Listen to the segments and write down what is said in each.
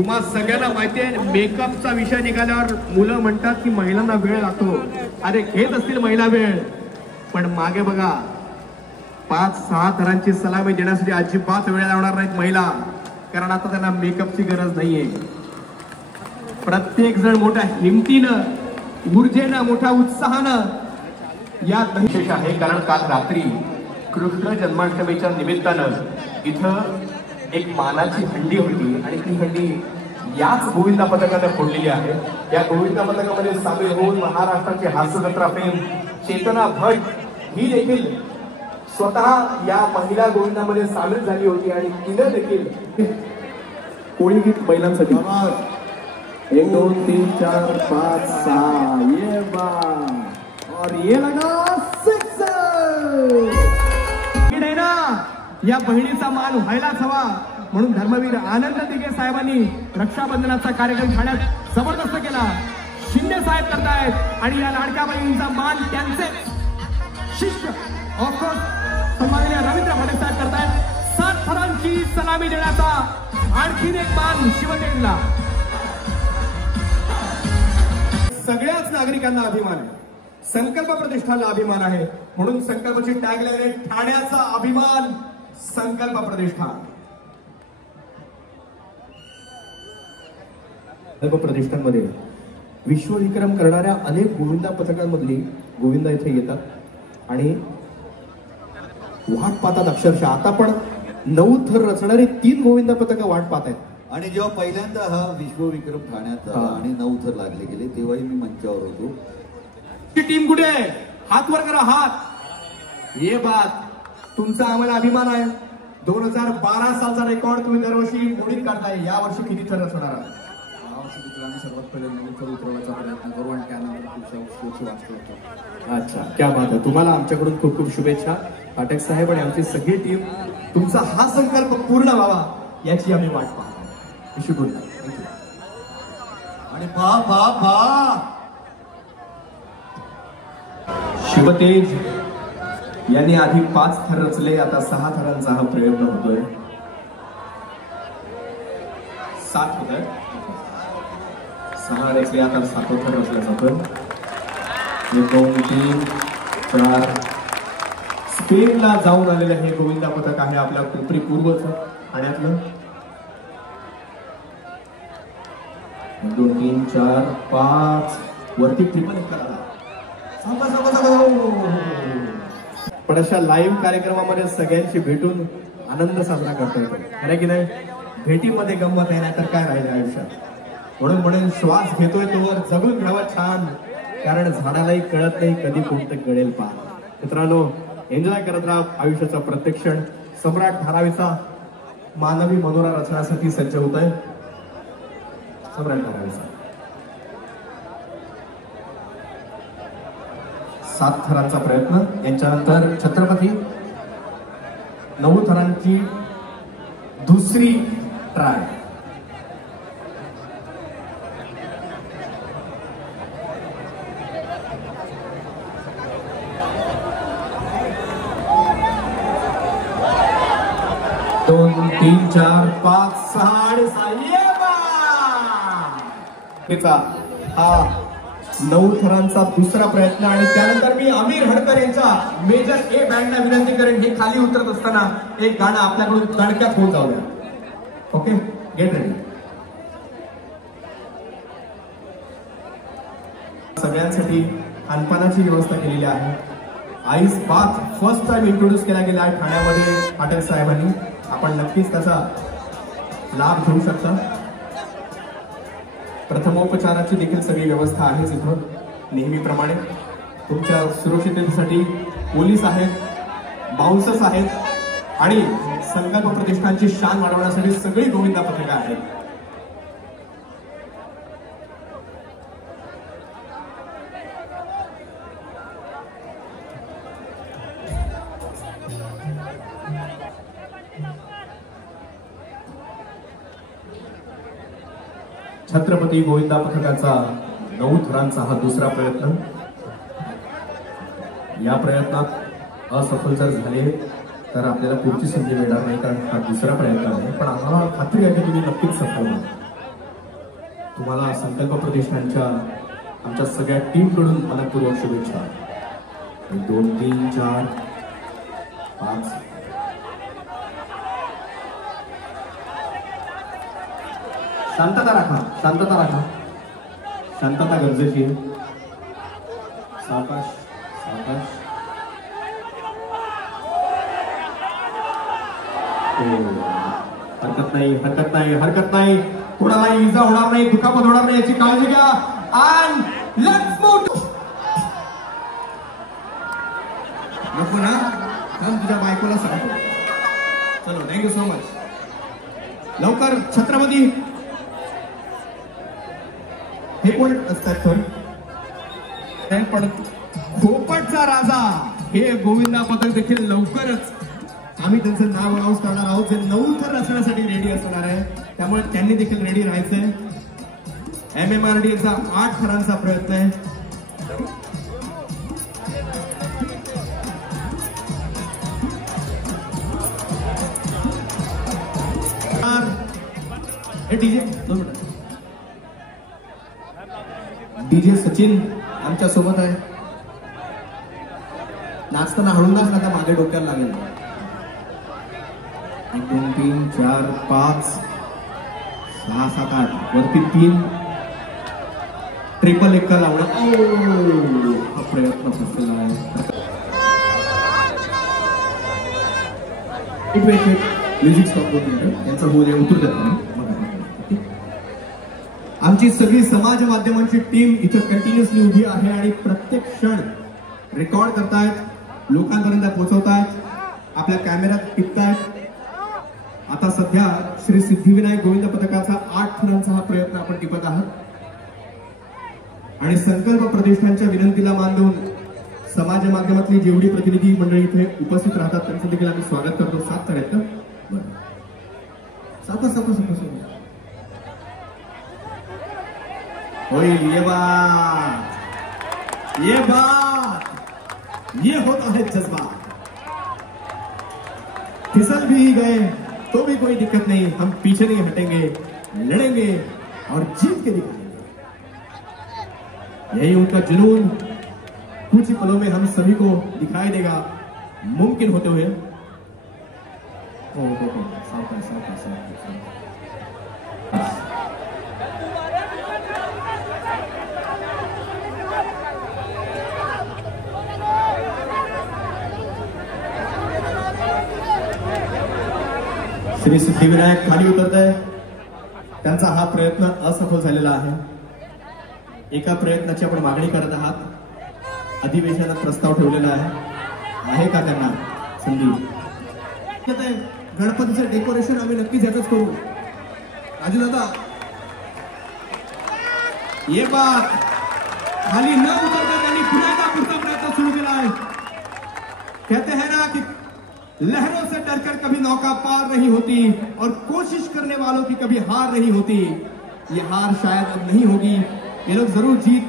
तुम्हा सगळ्यांना माहिती आहे मेकअपचा विषय निघाल्यावर मुलं म्हणतात की महिलांना वेळ लागतो. अरे घेत असतील महिला वेळ, पण मागे बघा 5-6 थरांची सलामी देण्यासाठी अजिबात वेळ लावणार नाहीत महिला, कारण आता त्यांना मेकअपची गरज नाहीये. प्रत्येक जण मोठ्या हिमतीनं, ऊर्जेनं, मोठ्या उत्साहानं यात विशेष आहे. कारण काल रात्री कृष्ण जन्माष्टमीच्या निमित्तानं इथं एक मानाची हंडी होती आणि ती हंडी याच गोविंदा पथकाने फोडलेली आहे. या गोविंदा पथकामध्ये सामील होऊन महाराष्ट्राची हास्यजत्रा फेम चेतना भट ही देखील स्वतः या महिला गोविंदामध्ये सामील झाली होती आणि तिनं देखील कोळी गीत महिलांसाठी 1 2 3 4 5 6 ये बा और ये लगा 6 ना. या बहिणीचा मान व्हायलाच हवा म्हणून धर्मवीर आनंद दिघे साहेबांनी रक्षाबंधनाचा कार्यक्रम ठाण्यात जबरदस्त केला. शिंदे साहेब करतायत आणि या लाडक्या बहिणींचा मान त्यांचे शिष्य ऑफकोर्स सन्माननीय रवींद्र भटे साहेब करतायत. 7 थरांची सलामी देण्याचा आणखीन एक मान शिवसेनेला. सगळ्याच नागरिकांना अभिमान आहे, संकल्प प्रतिष्ठानला अभिमान आहे, म्हणून संकल्पाची टॅगलाईन आहे ठाण्याचा अभिमान संकल्प प्रतिष्ठान. संकल्प प्रतिष्ठानमध्ये विश्वविक्रम करणाऱ्या अनेक गोविंदा पथकांमधली गोविंदा इथे येतात आणि वाट पाहतात अक्षरशः. आता पण 9 थर रचणारी 3 गोविंदा पथकं वाट पाहत आहेत. आणि जेव्हा पहिल्यांदा हा विश्वविक्रम ठाण्यात झाला आणि 9 थर लागले गेले तेव्हाही मी मंचावर होतो. टीम कुठे आहे? हात वर करा, हात. ये बात तुमचा आम्हाला अभिमान आहे. 2012 सालचा रेकॉर्ड तुम्ही दरवर्षी मोडीत काढताय. या वर्षी किती थर असणार आहे? यावर्षी मित्रांनी सर्वात पहिले 9 थर उतरवायचा प्रयत्न करू आणि त्यानंतर पुढच्या वाचतो. अच्छा, क्या बात आहे. तुम्हाला आमच्याकडून खूप खूप शुभेच्छा. पाठक साहेब आणि आमची सगळी टीम, तुमचा हा संकल्प पूर्ण व्हावा याची आम्ही वाट पाहतो. Good night. आणि बा शिवतेज यांनी आधी 5 थर रचले, आता 6 थरांचा हा प्रयत्न होतोय. 7 होत आहे, 6 रचले, आता 7 थर रचला जातोय. 1 2 3 4 स्पेनला जाऊन आलेलं हे गोविंदा पथक आहे आपल्या कोपरी पूर्वचं ठाण्यातलं. 1 2 3 4 5 वरती ट्रिपल करा. पण अशा लाईव्ह कार्यक्रमामध्ये सगळ्यांशी भेटून आनंद साजरा करता येतो, अरे की नाही? भेटीमध्ये गंमत आहे, नाही तर काय राहिलं आयुष्यात. म्हणून श्वास घेतोय तोवर जगून घ्यावा छान, कारण झाडालाही कळत नाही कधी कोणतं कळेल पहा. मित्रांनो, एन्जॉय करत राहा आयुष्याचा प्रत्येक क्षण. सम्राट धारावीचा मानवी मनोरा रचण्यासाठी सज्ज होत आहे. सम्राट धारावीचा 7 थरांचा प्रयत्न. यांच्यानंतर छत्रपती 9 थरांची दुसरी ट्राय. दोन 3 4 5 6 हा 9 थरांचा दुसरा प्रयत्न. आणि त्यानंतर मी आमिर हडकर यांच्या मेजर ए बँडला विनंती करेन, हे खाली उतरत असताना एक गाणं आपल्याकडून तडक्यात होऊन जाऊ द्या. Okay, get ready. सगळ्यांसाठी खानपानाची व्यवस्था केलेली आहे. Ice bath first time introduce केला गेला आहे ठाण्यामध्ये पाटील साहेबांनी. आपण नक्कीच त्याचा लाभ घेऊ शकता. प्रथमोपचाराची देखील सगळी व्यवस्था आहे इथं नेहमीप्रमाणे. तुमच्या सुरक्षिततेसाठी पोलीस आहेत, बाउन्सर्स आहेत आणि संकल्प प्रतिष्ठानची शान वाढवण्यासाठी सगळी गोविंदा पथकं आहेत. छत्रपती गोविंदा पथकाचा 9 थरांचा हा दुसरा प्रयत्न. या प्रयत्नात असफल जर झाले तर आपल्याला पुढची संधी मिळणार नाही, कारण हा दुसरा प्रयत्न आहे. पण आम्हाला खात्री आहे की तुम्ही नक्कीच सफल व्हाल. तुम्हाला संकल्प प्रतिष्ठानच्या आमच्या सगळ्या टीमकडून मनपूर्वक शुभेच्छा. 2 3 4 5 शांतता राखा, शांतता राखा, शांतता गरजेची आहे. सावकाश सावकाश. हरकत नाही, हरकत नाही, हरकत नाही. कोणालाही इजा होणार नाही, दुखापत होणार नाही याची काळजी घ्या. आणि लेट्स मूव. नको ना, थांब तुझ्या बायकोला सांगतो. चलो, थँक्यू सो मच. लवकर छत्रपती. हे कोण असतात तर पण खोपटचा राजा हे गोविंदा पथक देखील लवकरच आम्ही त्यांचं नाव अनाऊन्स करणार आहोत, जे 9 थर रचण्यासाठी रेडी असणार आहे. त्यामुळे त्यांनी देखील रेडी राहायचंय. MMRDA चा 8 थरांचा प्रयत्न आहे. डीजे सचिन आमच्या सोबत आहे. नाचताना हळून नाच, आता मागे डोक्याला लागेल. 1 2 3 4 5 6 7 8 वरती 3 ट्रिपल एक्का लावणं. हा प्रयत्न फसलेला आहे. म्युझिक स्टॉप होतं त्यांचा होऊ उतरू देतात. आमची सगळी समाज माध्यमांची टीम इथे कंटिन्युअसली उभी आहे आणि प्रत्येक क्षण रेकॉर्ड करतायत, लोकांपर्यंत पोहोचवतायत, आपल्या कॅमेऱ्यात टिपतायत. आता सध्या श्री सिद्धिविनायक गोविंद पथकाचा 8 थरांचा हा प्रयत्न आपण टिपत आहात. आणि संकल्प प्रतिष्ठानच्या विनंतीला मान देऊन समाज माध्यमातली जेवढी प्रतिनिधी मंडळी इथे उपस्थित राहतात त्यांचं देखील आम्ही स्वागत करतो. 7 थर आहेत का? बरं, ये बात, ये होता है जज्बा. फिसल भी गए तो भी कोई दिक्कत नहीं, हम पीछे नहीं हटेंगे, लड़ेंगे और जीत के दिखाएंगे. यही उनका जुनून कुछ ही पलों में हम सभी को दिखाई देगा मुमकिन होते हुए. श्री सिद्धिविनायक खाली उतरत आहे. त्यांचा हा प्रयत्न असफल झालेला आहे. एका प्रयत्नाची आपण मागणी करत आहात. अधिवेशनात प्रस्ताव ठेवलेला आहे का त्यांना संधी? गणपतीचं डेकोरेशन आम्ही नक्कीच यातच करू. राजू दादा, ये बात खाली न उतरता त्यांनी पुन्हा पुढचा प्रयत्न सुरू केला आहे. कहते हैं ना कि लहरों से डरकर कभी नौका पार नहीं होती और कोशिश करने वालों की कभी हार नहीं होती. ये हार शायद अब नहीं होगी. ये लोग जरूर जीत.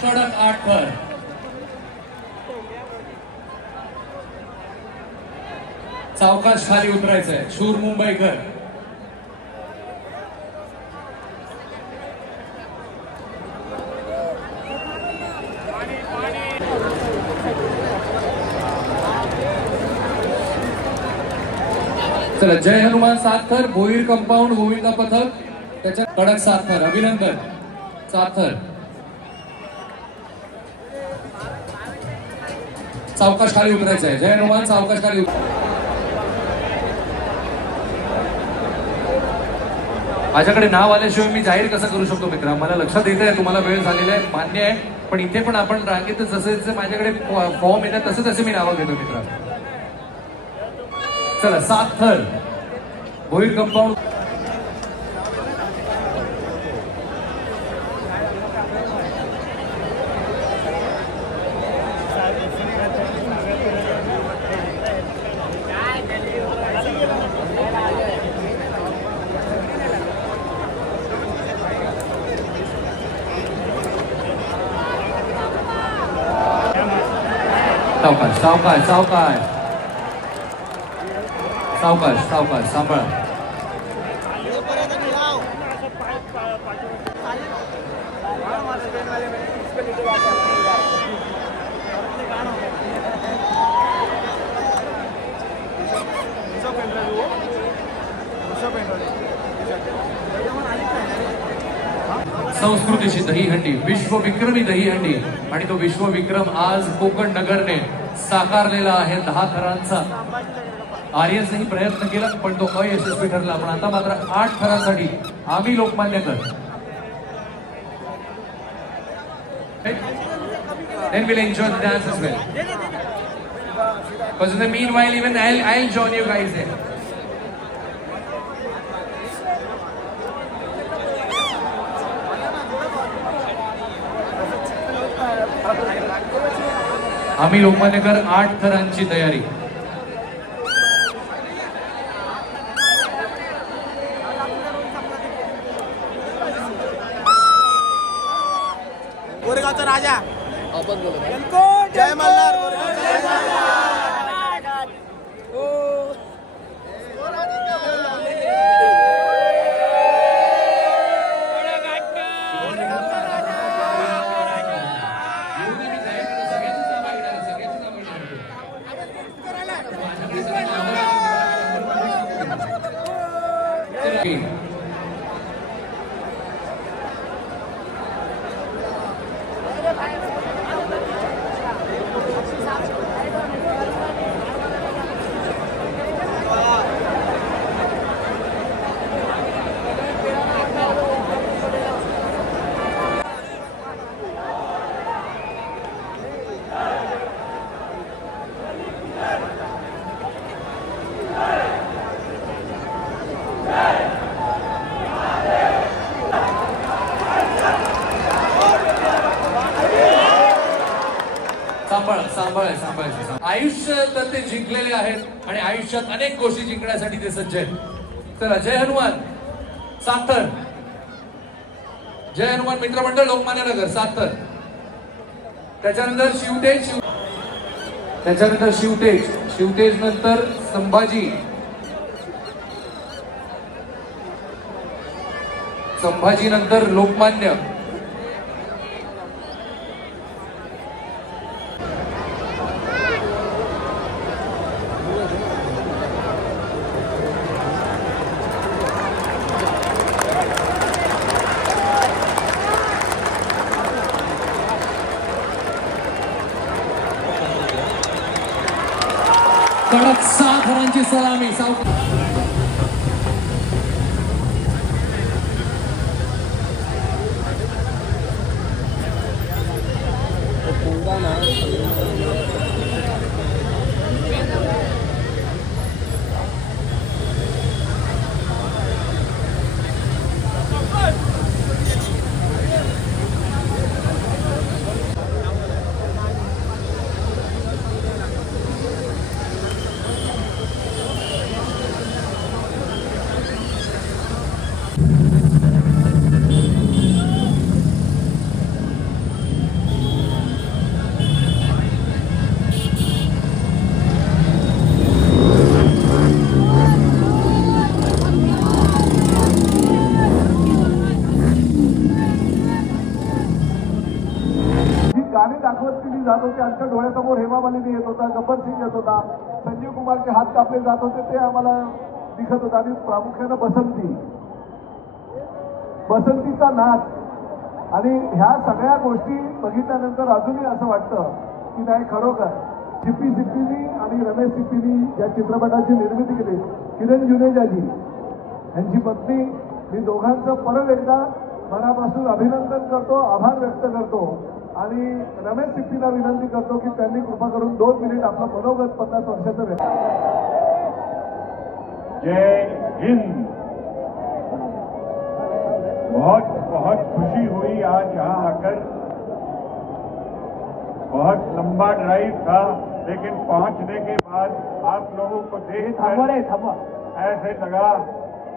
कडक 8 पर सावकाश खाली उतरायचंय. शूर मुंबईकर. चला, जय हनुमान 7 थर. भोईर कंपाऊंड गोविंदा पथक त्याच्या कडक 7 थर. अभिनंदन. 7 थर. सावकाश खाली उतरायचं आहे. जय हनुमान सावकाश खाली माझ्याकडे नाव आल्याशिवाय मी जाहीर कसं करू शकतो मित्रा? मला लक्षात येत आहे तुम्हाला वेळ झालेला आहे, मान्य आहे. पण इथे पण आपण रांगेत जसे जसे माझ्याकडे फॉर्म येतात तसे तसे मी नावं घेतो मित्रा. चला, 7 थर भोईर कंपाऊंड. सावकाश सावकाश सावकाश सावकाश सावकाश सांभाळा. संस्कृतीची दहीहंडी, विश्वविक्रमी दहीहंडी, आणि तो विश्वविक्रम आज कोकण नगरने साकारलेला आहे. 10 थरांचा आर्यसही प्रयत्न केला पण तो अयशस्वी ठरला. पण आता मात्र 8 थरांसाठी आम्ही लोकमान्यकर. Then we'll enjoy the dance as well. Because in the meanwhile, even I'll join you guys there. आम्ही लोकमान्यकर 8 थरांची तयारी. गोरेगावचा राजा जय मल्हार. आयुष्य तर ते जिंकलेले आहेत आणि आयुष्यात अनेक गोष्टी जिंकण्यासाठी ते सज्ज आहेत. तर जय हनुमान सातर, जय हनुमान मित्रमंडळ लोकमान्यनगर सातर. त्याच्यानंतर शिवतेज, त्याच्यानंतर शिवतेज, शिवतेज नंतर संभाजी, संभाजी नंतर लोकमान्य, कडक 6 थरांची सलामी. दाखवत केली जात होती. आमच्या डोळ्यासमोर हेमा मालिनी येत होता, गब्बर सिंग येत होता, संजीव कुमारचे हात कापले जात होते ते आम्हाला दिसत होतं. आणि प्रामुख्यानं बसंती, बसंतीचा नाच. आणि ह्या सगळ्या गोष्टी बघितल्यानंतर अजूनही असं वाटतं की नाही, खरोखर सिप्पी सिप्पीनी आणि रमेश सिप्पीनी या चित्रपटाची निर्मिती केली. किरण जुनेजाजी यांची पत्नी, मी दोघांचं परत एकदा मनापासून अभिनंदन करतो, आभार व्यक्त करतो. आणि रमेश सिप्पीला विनंती करतो की त्यांनी कृपा करून 2 मिनिट आपलं मनोगत 50 वर्षाचं व्यक्त. जय हिंद. बहुत बहुत खुशी हुई आज यहाँ आकर. बहुत लंबा ड्राइव था लेकिन पहुंचने के बाद आप लोगों को देखकर ऐसे लगा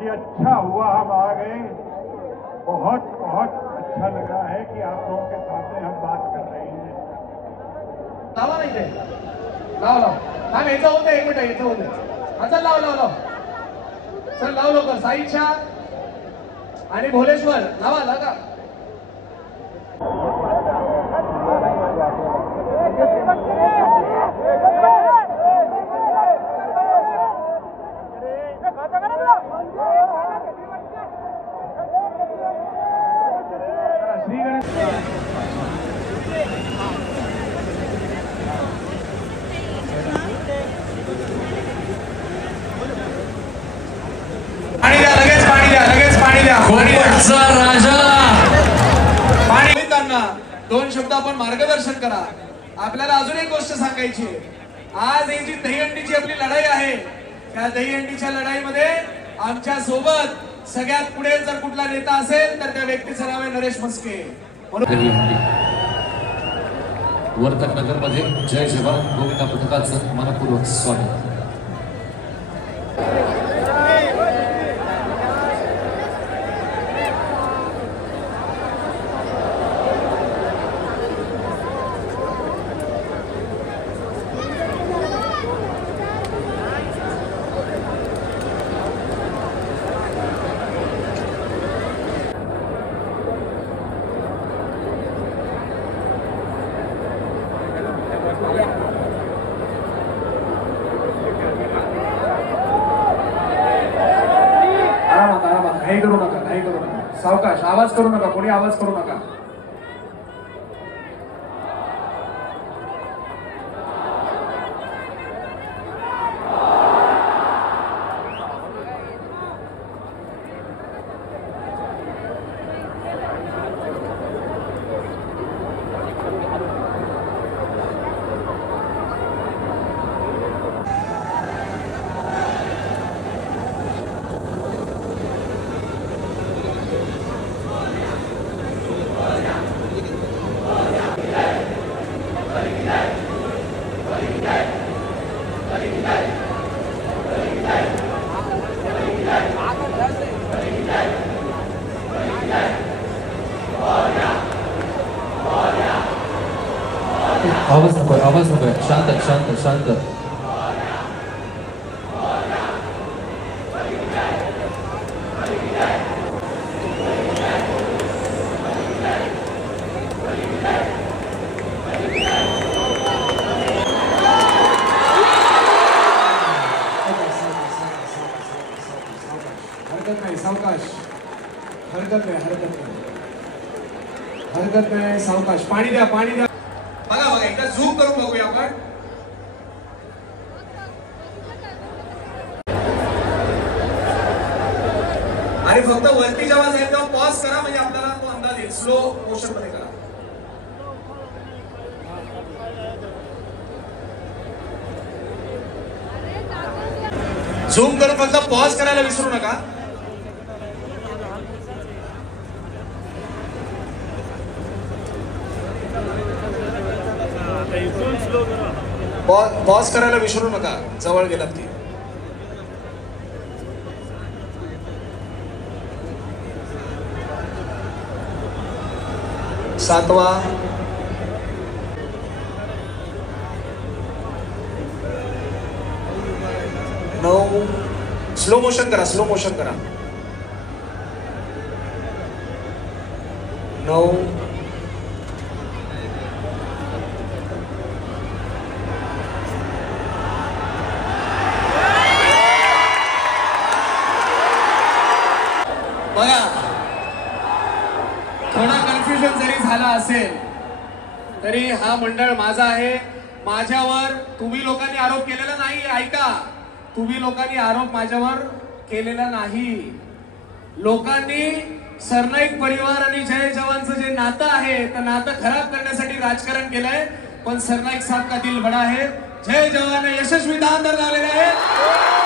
कि अच्छा हुआ हम आ गए. बहुत बहुत अच्छा लग रहा है कि आप लोगों के सामने हम बात कर रहे हैं. लाव थांब, याचं होतं, एक मिनिट याचं होतं. चल लाव चल लाव लवकर. साईच्या आणि भोलेश्वर लावा लागा. राजा पाणी त्यांना 2 शब्द आपण मार्गदर्शन करा. आपल्याला अजून एक गोष्ट सांगायची आहे. आज ही जी दहीहंडीची आपली लढाई आहे, त्या दहीहंडीच्या लढाईमध्ये आमच्या सोबत सगळ्यात पुढे जर कुठला नेता असेल तर त्या व्यक्तीचं नाव आहे नरेश म्हस्के. वर्तक नगर मध्ये जय जवान गोविंदा पथकाचं मनपूर्वक स्वागत. काही करू नका. सावकाश, आवाज करू नका, कोणी आवाज करू नका. आवाज नको. शांत. हरकत नाही. सावकाश. पाणी द्या. बघा एकदा झूम करून बघूया आपण. आणि फक्त वरती जेव्हा जाईल तेव्हा पॉज करा, म्हणजे आपल्याला तो अंदाज येईल. स्लो मोशन मध्ये करा. झूम करून फक्त पॉज करायला विसरू नका. पॉज करायला विसरू नका जवळ गेलात की. सातवा, 9. स्लो मोशन करा. 9. बघा, थोडा कन्फ्युजन जरी झाला असेल तरी हा मंडळ माझा आहे. माझ्यावर तुम्ही लोकांनी आरोप केलेला नाही. ऐका, तुम्ही लोकांनी आरोप माझ्यावर केलेला नाही. लोकांनी सरनाईक परिवार आणि जय जवानचं जे नातं आहे ते नातं खराब करण्यासाठी राजकारण केलंय. पण सरनाईक साहब का दिल बडा है. जय जवान यशस्वी दान झालेले आहे.